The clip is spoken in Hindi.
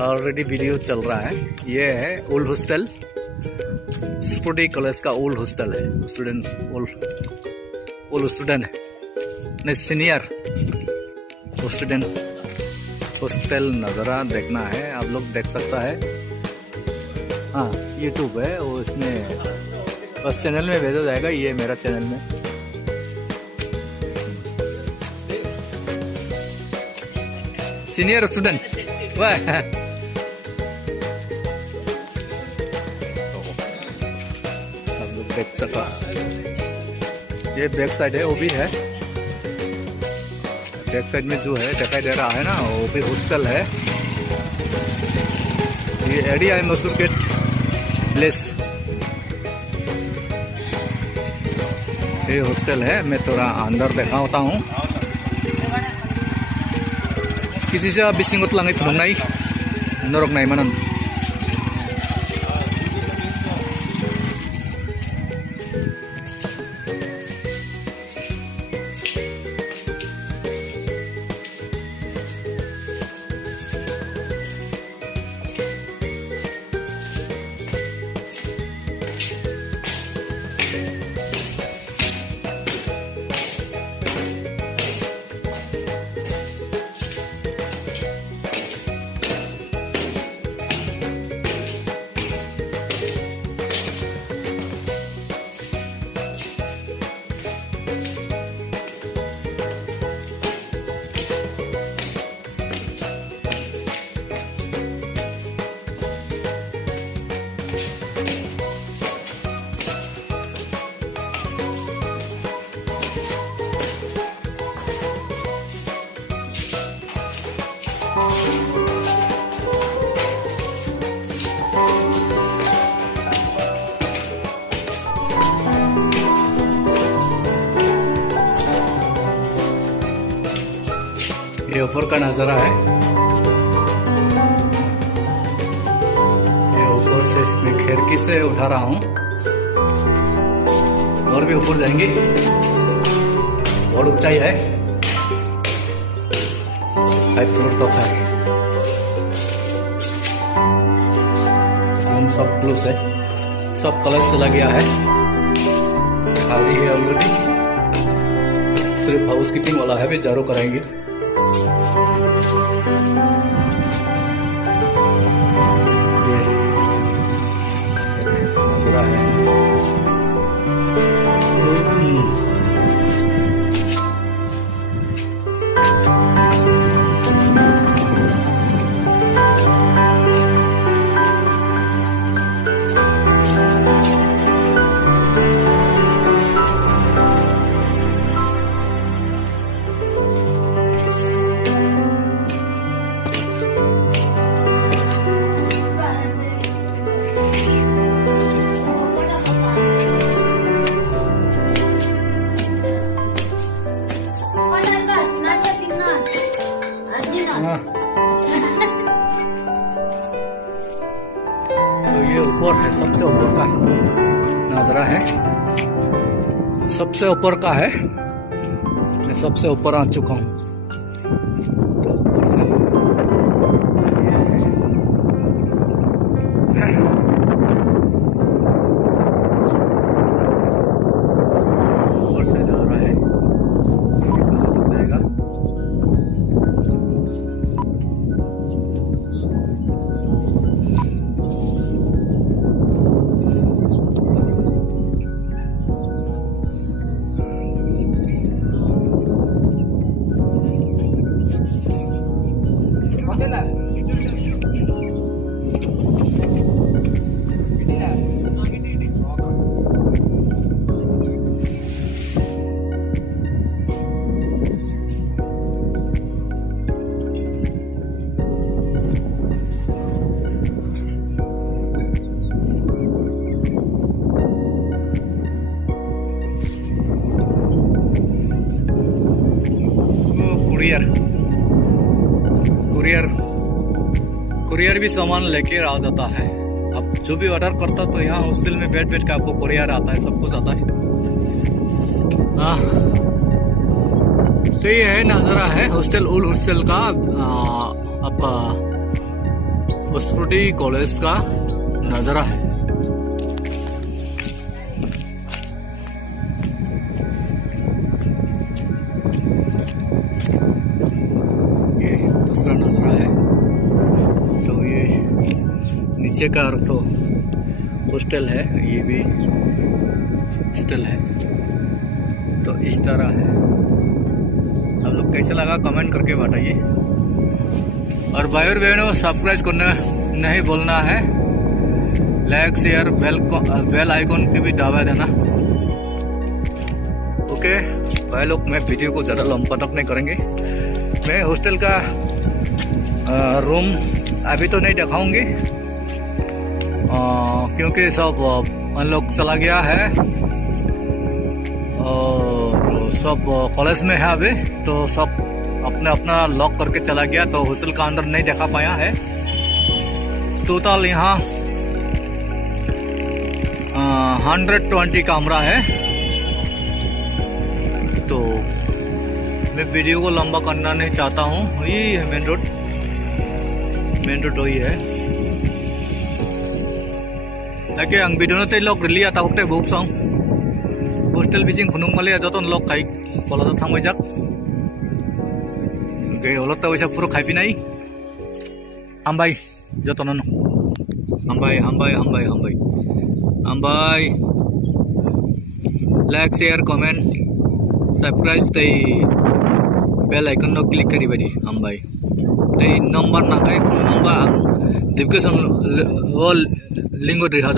ऑलरेडी वीडियो चल रहा है। ये है ओल्ड हॉस्टल, स्पोर्टी कॉलेज का ओल्ड हॉस्टल है। स्टूडेंट ओल्ड स्टूडेंट नहीं, सीनियर स्टूडेंट हॉस्टल नज़ारा देखना है, आप लोग देख सकता है। हाँ, यूट्यूब है वो, इसमें बस चैनल में भेजा जाएगा। ये मेरा चैनल में सीनियर स्टूडेंट वाह। आप लोग देख सका, ये बैक साइड है, वो भी है। बैक साइड में जो है दिखाई दे रहा है ना, वो भी हॉस्टल है। ये एरिया है मसूर गेट प्लेस, ये हॉस्टल है। मैं थोड़ा अंदर दिखाता हूँ। किसी से बिसिंगत लांगै फुदुंनाय नरक नायमानन। ये ऊपर का नज़ारा है। ये ऊपर से मैं खिड़की से उठा रहा हूँ, और भी ऊपर जाएंगे। और ऊंचाई है, 5 फ्लोर तक है। रूम सब क्लोज है, सब कलर चला गया है, खाली है ऑलरेडी। सिर्फ हाउस कीपिंग वाला है, भी झाड़ू कराएंगे। नज़ारा है। तो ये ऊपर है, सबसे ऊपर का नज़ारा है, सबसे ऊपर का है। मैं सबसे ऊपर आ चुका हूँ। तो ऊपर से ऊपर से जा रहा है, कहाँ तक जाएगा। कुरियर भी सामान लेके आ जाता है। अब जो भी ऑर्डर करता तो यहाँ हॉस्टल में बैठ के आपको कुरियर आता है, सब कुछ आता है। तो ये है नज़ारा है हॉस्टल, ओल्ड हॉस्टल का। आपका स्पुटी कॉलेज का नज़ारा है। ये दूसरा नज़ारा है। तो ये नीचे का तो हॉस्टल है, ये भी हॉस्टल है। तो इस तरह है। आप लोग कैसा लगा कमेंट करके बताइए। और भाई और बहनों, सब्सक्राइब करना नहीं भूलना है। लाइक शेयर बेल आइकॉन की भी दबा देना। ओके भाई लोग, मैं वीडियो को ज़्यादा लंबा तक नहीं करेंगे। मैं हॉस्टल का रूम अभी तो नहीं दिखाऊंगी, क्योंकि सब अनलॉक चला गया है और सब कॉलेज में है अभी। तो सब अपने अपना लॉक करके चला गया, तो हॉस्टल का अंदर नहीं देखा पाया है। टोटल यहाँ 120 कमरा है। तो मैं वीडियो को लंबा करना नहीं चाहता हूँ। ये है मेन रोड वही है। Lagi ang video natin log rili at ako tayo buksong hostel bising punong mali at joton log kai kalau to thamoi jak. Okay, olot tayo isa puro kai pinay. Ambay joton ano. Ambay. Like, share, comment, subscribe tay bell icon no click kari badi ambay. Tay number na kai phone number description all link ko दिखा